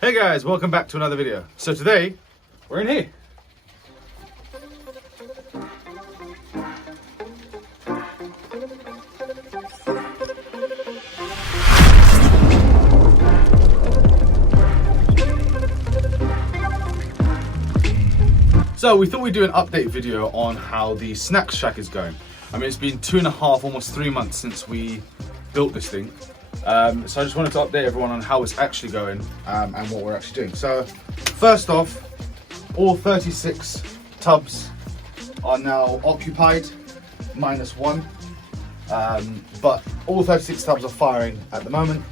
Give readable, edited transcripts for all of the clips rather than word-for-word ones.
Hey guys, welcome back to another video. So today, we're in here. So we thought we'd do an update video on how the snack shack is going. I mean, it's been 2.5, almost 3 months since we built this thing. So I just wanted to update everyone on how it's actually going and what we're actually doing. So first off, all 36 tubs are now occupied, -1. But all 36 tubs are firing at the moment.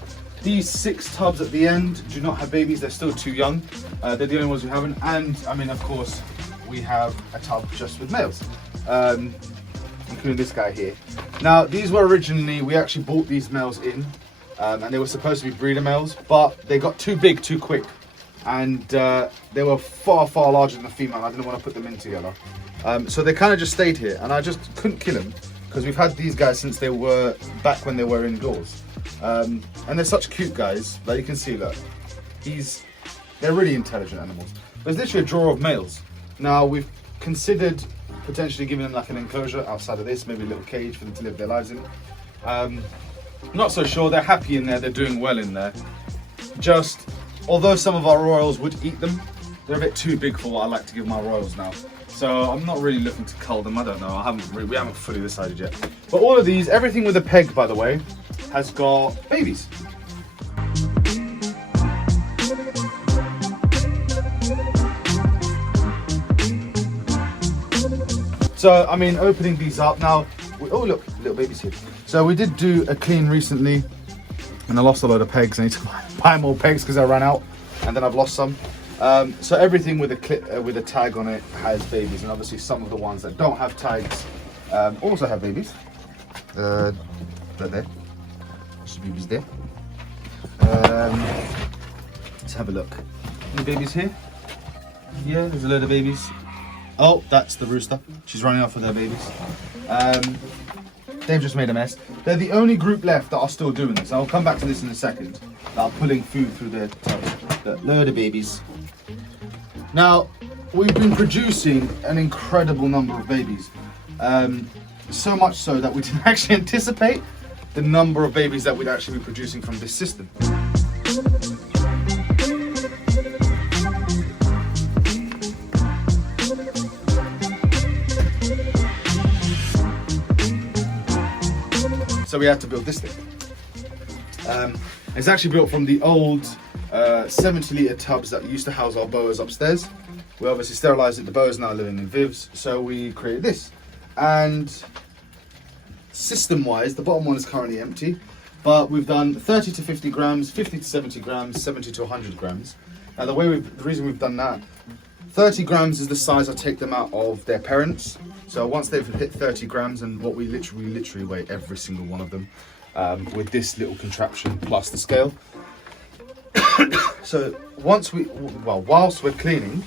These 6 tubs at the end do not have babies, they're still too young. They're the only ones we haven't. And I mean, of course, we have a tub just with males, including this guy here. Now, these were originally, we actually bought these males in, and they were supposed to be breeder males, but they got too big too quick, and they were far larger than the female. I didn't want to put them in together, so they kind of just stayed here, and I just couldn't kill them because we've had these guys since they were back when they were indoors, and they're such cute guys. Like you can see, look, they're really intelligent animals. There's literally a drawer of males. Now we've considered potentially giving them like an enclosure outside of this, maybe a little cage for them to live their lives in. Not so sure. They're happy in there, they're doing well in there. Just, although some of our royals would eat them, they're a bit too big for what I like to give my royals now. So I'm not really looking to cull them. I don't know. We haven't fully decided yet. But all of these, everything with a peg, by the way, has got babies. So I mean, opening these up now. Oh look, little babies here. So we did do a clean recently, and I lost a load of pegs. I need to buy more pegs because I ran out, and then I've lost some. So everything with a tag on it has babies, and obviously some of the ones that don't have tags also have babies. Right there, there's babies there. Let's have a look. Any babies here? Yeah, there's a load of babies. Oh, that's the rooster. She's running off with her babies. They've just made a mess. They're the only group left that are still doing this. I'll come back to this in a second. That are pulling food through their tubs. Load of babies. Now, we've been producing an incredible number of babies. So much so that we didn't actually anticipate the number of babies that we'd actually be producing from this system. So we had to build this thing. It's actually built from the old 70-litre tubs that used to house our boas upstairs. We obviously sterilised it. The boas now living in Vivs, so we created this. And system-wise, the bottom one is currently empty, but we've done 30 to 50 grams, 50 to 70 grams, 70 to 100 grams. Now the reason we've done that, 30 grams is the size I take them out of their parents. So once they've hit 30 grams, and what we literally weigh every single one of them with this little contraption plus the scale. So whilst we're cleaning,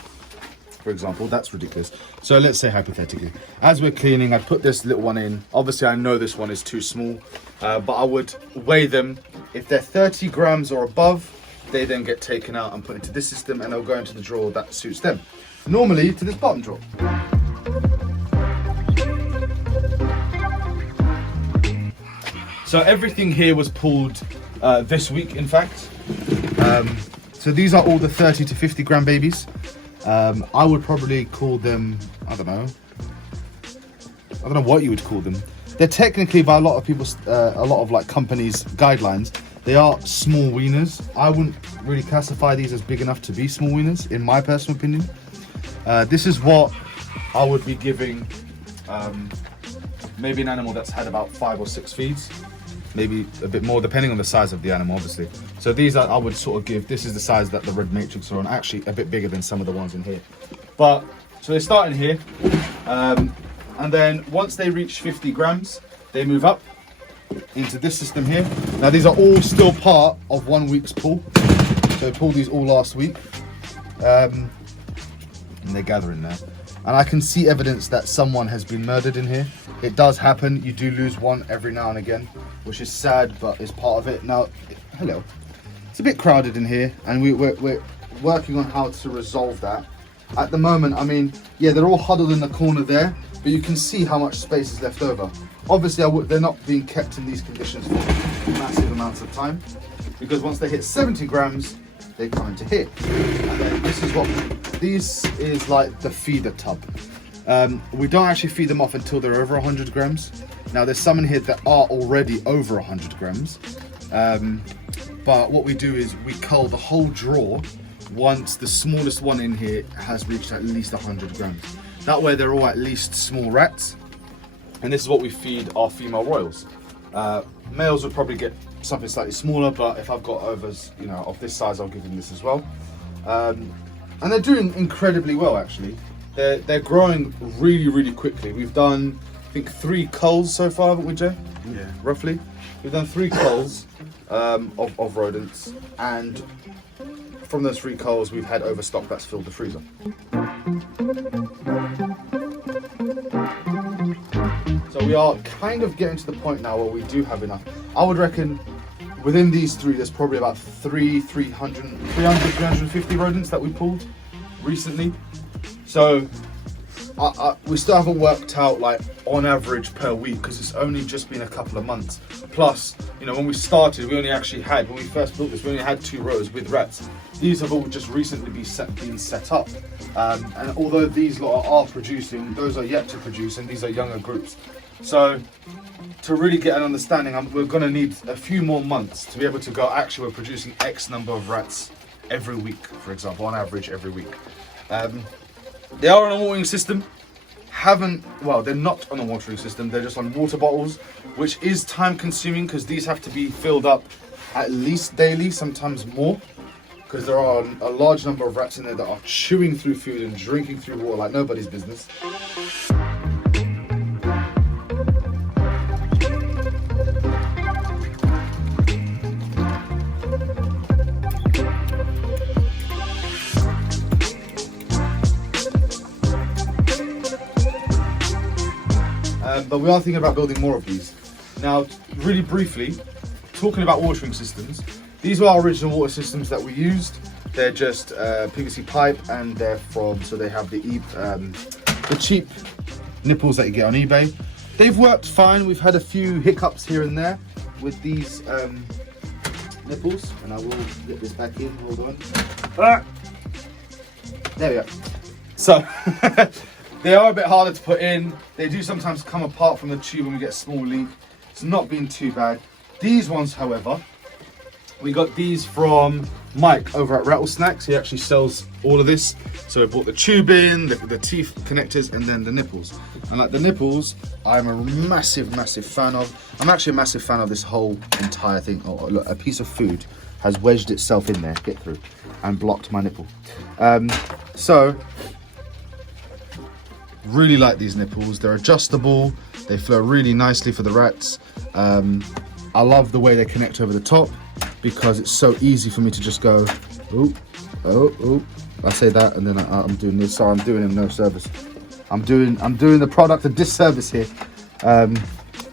for example, that's ridiculous. So let's say hypothetically, as we're cleaning, I'd put this little one in. Obviously I know this one is too small, but I would weigh them. If they're 30 grams or above, they then get taken out and put into this system, and they'll go into the drawer that suits them. Normally to this bottom drawer. So everything here was pulled this week, in fact. So these are all the 30 to 50 gram babies. I would probably call them, I don't know what you would call them. They're technically, by a lot of people's, a lot of like companies' guidelines, they are small weaners. I wouldn't really classify these as big enough to be small weaners, in my personal opinion. This is what I would be giving maybe an animal that's had about 5 or 6 feeds. Maybe a bit more, depending on the size of the animal, obviously. So these I would sort of give, this is the size that the red matrix are on, actually a bit bigger than some of the ones in here. But, so they start in here, and then once they reach 50 grams, they move up into this system here. Now these are all still part of 1 week's pull. So I pulled these all last week. And they're gathering there. And I can see evidence that someone has been murdered in here. It does happen. You do lose one every now and again, which is sad, but is part of it. Now, hello. it's a bit crowded in here, and we're working on how to resolve that. At the moment, I mean, yeah, they're all huddled in the corner there, but you can see how much space is left over. Obviously, they're not being kept in these conditions for massive amounts of time, because once they hit 70 grams, they come into here. And then this is like the feeder tub. We don't actually feed them off until they're over 100 grams. Now, there's some in here that are already over 100 grams. But what we do is we cull the whole drawer once the smallest one in here has reached at least 100 grams. That way they're all at least small rats. And this is what we feed our female royals. Males would probably get something slightly smaller, but if I've got overs, you know, of this size, I'll give them this as well. And they're doing incredibly well, actually. They're growing really, really quickly. We've done, I think, 3 culls so far, haven't we, Jay? Yeah, roughly. We've done 3 culls of rodents, and from those 3 culls, we've had overstock that's filled the freezer. So we are kind of getting to the point now where we do have enough. I would reckon within these 3, there's probably about 350 rodents that we pulled recently. So we still haven't worked out like on average per week, because it's only just been a couple of months. Plus, you know, when we started, when we first built this, we only had 2 rows with rats. These have all just recently been set up. And although these lot are producing, those are yet to produce, and these are younger groups. So to really get an understanding, we're going to need a few more months to be able to go, actually, we're producing X number of rats every week, for example, on average every week. They are on a watering system. They're not on a watering system, they're just on water bottles, which is time consuming, because these have to be filled up at least daily, sometimes more, because there are a large number of rats in there that are chewing through food and drinking through water like nobody's business. But we are thinking about building more of these. Now, really briefly, talking about watering systems, these were our original water systems that we used. They're just PVC pipe, and they're so they have the cheap nipples that you get on eBay. They've worked fine. We've had a few hiccups here and there with these nipples, and I will get this back in. Hold on. There we go. So they are a bit harder to put in. They do sometimes come apart from the tube when we get a small leak. It's not been too bad. These ones, however, we got these from Mike over at Rattlesnacks. He actually sells all of this. So we bought the tube in, the teeth connectors, and then the nipples. And like the nipples, I'm a massive, massive fan of. I'm actually a massive fan of this whole entire thing. Oh, look, a piece of food has wedged itself in there, get through, and blocked my nipple. So really like these nipples. They're adjustable. They flow really nicely for the rats. I love the way they connect over the top, because it's so easy for me to just go, oh, oh, oh. I say that, and then I'm doing this, so I'm doing him no service. I'm doing the product a disservice here. There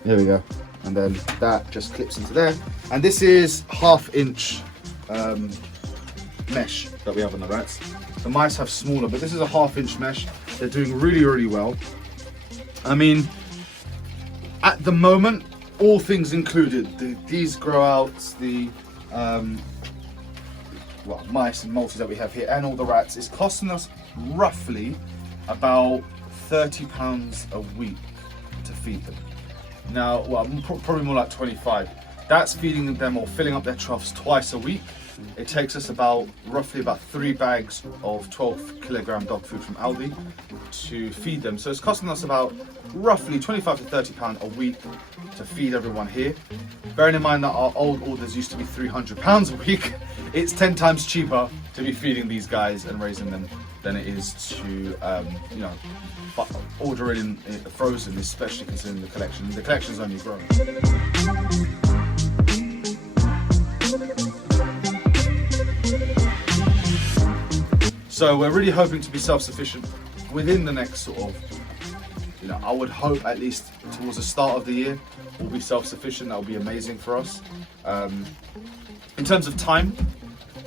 we go. And then that just clips into there. And this is 1/2 inch mesh that we have on the rats. The mice have smaller, but this is a 1/2 inch mesh. They're doing really, really well. I mean, at the moment, all things included, these grow outs, the mice and multis that we have here, and all the rats, is costing us roughly about £30 a week to feed them. Now, probably more like 25. That's feeding them or filling up their troughs twice a week. It takes us roughly about 3 bags of 12 kilogram dog food from Aldi to feed them. So it's costing us about roughly £25 to £30 a week to feed everyone here. Bearing in mind that our old orders used to be £300 a week, it's 10 times cheaper to be feeding these guys and raising them than it is to order it in frozen, especially considering the collection. The collection is only growing. So we're really hoping to be self-sufficient within the next sort of, I would hope at least towards the start of the year, we'll be self-sufficient. That will be amazing for us. In terms of time,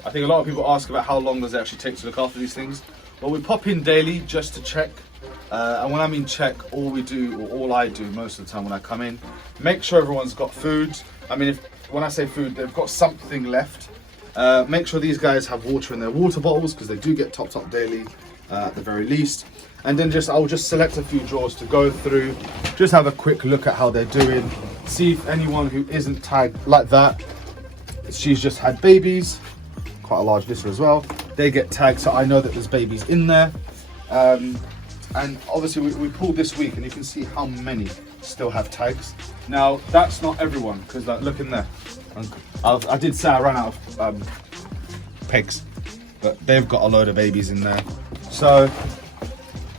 I think a lot of people ask about how long does it actually take to look after these things. Well, we pop in daily just to check. And when I mean check, all we do, or all I do most of the time when I come in, make sure everyone's got food. I mean, when I say food, they've got something left. Make sure these guys have water in their water bottles, because they do get topped up daily at the very least. And then I'll just select a few drawers to go through, just have a quick look at how they're doing, see if anyone who isn't tagged like that, she's just had babies, quite a large litter as well, they get tagged so I know that there's babies in there. And obviously we pulled this week and you can see how many still have tags. Now that's not everyone, because like, look in there. I did say I ran out of pegs, but they've got a load of babies in there. So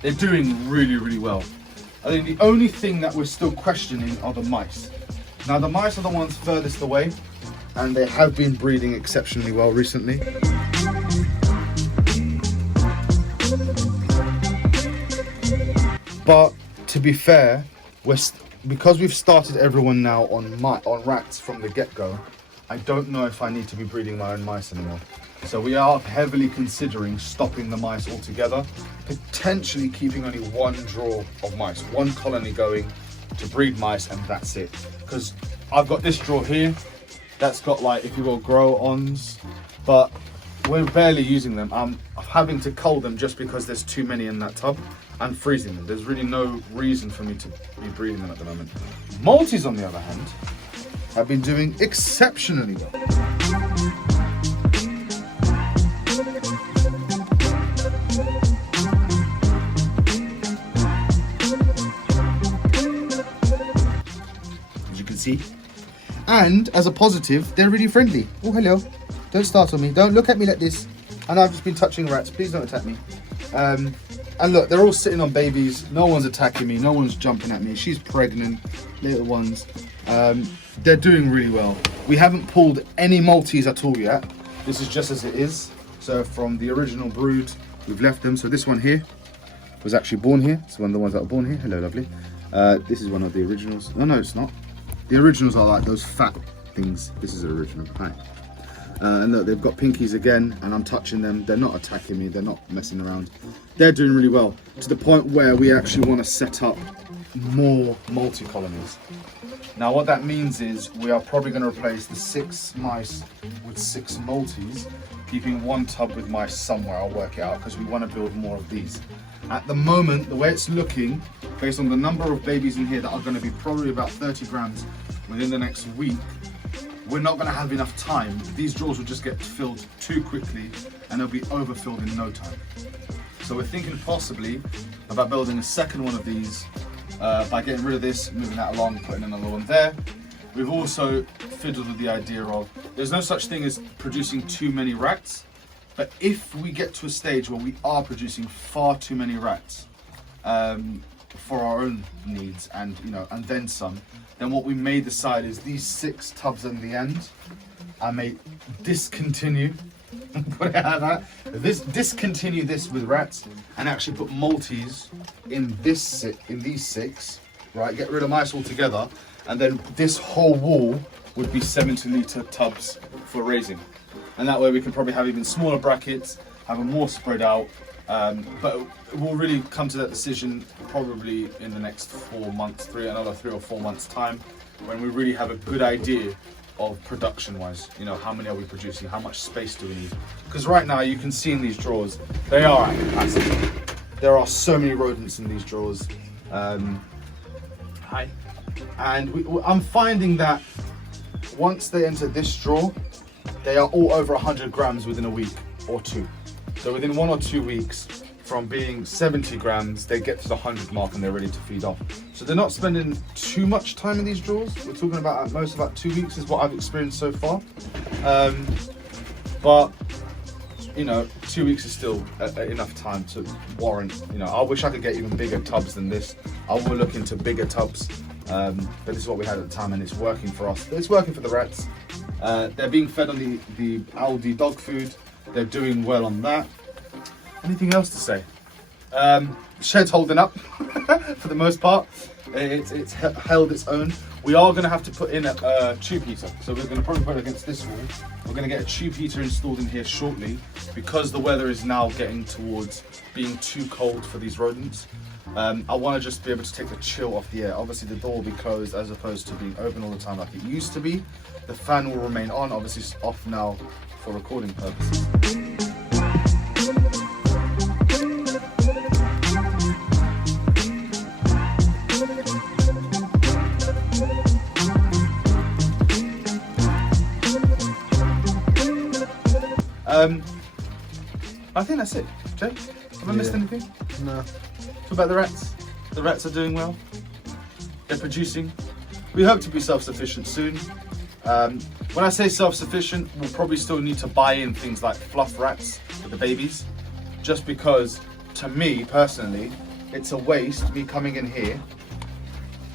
they're doing really, really well. I think the only thing that we're still questioning are the mice. Now the mice are the ones furthest away, and they have been breeding exceptionally well recently. But to be fair, because we've started everyone now on rats from the get-go, I don't know if I need to be breeding my own mice anymore. So we are heavily considering stopping the mice altogether, potentially keeping only one draw of mice, one colony going to breed mice, and that's it. Because I've got this drawer here, that's got, like, if you will, grow-ons, but we're barely using them. I'm having to cull them just because there's too many in that tub. I'm freezing them. There's really no reason for me to be breeding them at the moment. Maltese, on the other hand, have been doing exceptionally well. As you can see. And as a positive, they're really friendly. Oh, hello. Don't start on me. Don't look at me like this. I know I've just been touching rats. Please don't attack me. And look, they're all sitting on babies. No one's attacking me. No one's jumping at me. She's pregnant. Little ones. They're doing really well. We haven't pulled any Maltese at all yet. This is just as it is. So from the original brood, we've left them. So this one here was actually born here. It's one of the ones that were born here. Hello, lovely. This is one of the originals. No, it's not. The originals are like those fat things. This is the original. Hi. And look, they've got pinkies again, and I'm touching them. They're not attacking me. They're not messing around. They're doing really well, to the point where we actually want to set up more multi-colonies. Now what that means is we are probably going to replace the 6 mice with 6 Maltese, keeping one tub with mice somewhere. I'll work it out, because we want to build more of these. At the moment, the way it's looking, based on the number of babies in here that are going to be probably about 30 grams within the next week, we're not going to have enough time. These drawers will just get filled too quickly and they'll be overfilled in no time. So we're thinking possibly about building a second one of these by getting rid of this, moving that along, putting another one there. We've also fiddled with the idea of, there's no such thing as producing too many rats, but if we get to a stage where we are producing far too many rats for our own needs, and and then some, then what we may decide is these 6 tubs in the end, I may discontinue, put it out like that, discontinue this with rats, and actually put Maltese in these 6, right? Get rid of mice altogether, and then this whole wall would be 70-litre tubs for raising, and that way we can probably have even smaller brackets, have them more spread out. But we'll really come to that decision probably in the next 4 months, another 3 or 4 months time, when we really have a good idea of production wise, how many are we producing, how much space do we need? Because right now you can see in these drawers, they are at capacity. There are so many rodents in these drawers. Hi. And I'm finding that once they enter this drawer, they are all over 100 grams within a week or 2. So within 1 or 2 weeks, from being 70 grams, they get to the 100 mark and they're ready to feed off. So they're not spending too much time in these drawers. We're talking about at most about 2 weeks is what I've experienced so far. But 2 weeks is still enough time to warrant, I wish I could get even bigger tubs than this. I will look into bigger tubs, but this is what we had at the time and it's working for us. It's working for the rats. They're being fed on the Aldi dog food. They're doing well on that. Anything else to say? Shed's holding up for the most part. It's held its own. We are going to have to put in a tube heater. So we're going to probably put it against this wall. We're going to get a tube heater installed in here shortly because the weather is now getting towards being too cold for these rodents. I want to just be able to take the chill off the air. Obviously the door will be closed as opposed to being open all the time like it used to be. The fan will remain on, obviously it's off now for recording purposes. I think that's it. Jay, have I missed anything? No. What about the rats? The rats are doing well. They're producing. We hope to be self-sufficient soon. When I say self-sufficient, we'll probably still need to buy in things like fluff rats for the babies, just because, to me personally, it's a waste me coming in here.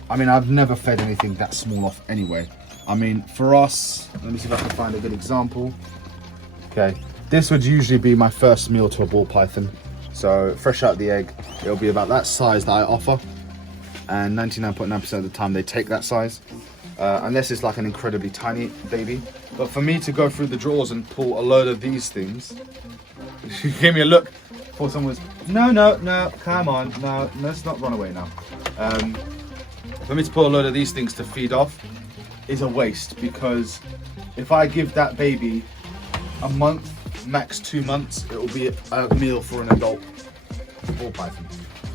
I mean, I've never fed anything that small off anyway. I mean, for us, let me see if I can find a good example. Okay, this would usually be my first meal to a ball python. So fresh out the egg, it'll be about that size that I offer, and 99.9% of the time they take that size, unless it's like an incredibly tiny baby. But for me to go through the drawers and pull a load of these things, you gave me a look. Before someone was, no, come on, no, let's not run away now. For me to pull a load of these things to feed off is a waste, because if I give that baby a month, max 2 months, it will be a meal for an adult ball python.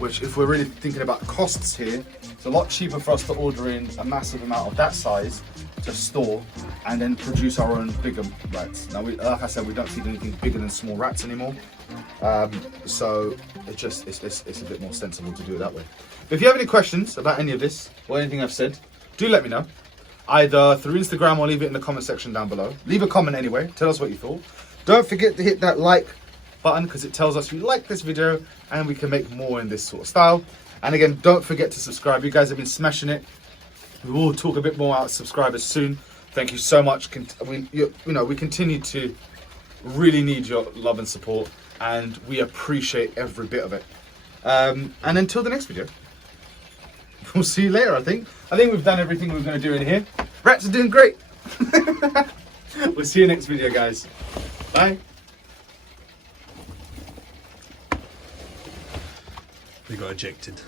Which, if we're really thinking about costs here, it's a lot cheaper for us to order in a massive amount of that size to store and then produce our own bigger rats. Now, like I said, we don't feed anything bigger than small rats anymore, so it's a bit more sensible to do it that way. But if you have any questions about any of this or anything I've said, do let me know. Either through Instagram or leave it in the comment section down below. Leave a comment anyway, tell us what you thought. Don't forget to hit that like button because it tells us you like this video and we can make more in this sort of style. And again, don't forget to subscribe. You guys have been smashing it. We will talk a bit more about subscribers soon. Thank you so much. We continue to really need your love and support, and we appreciate every bit of it. And until the next video, we'll see you later. I think we've done everything we were going to do in here. Rats are doing great. We'll see you next video, guys. Bye. They got ejected.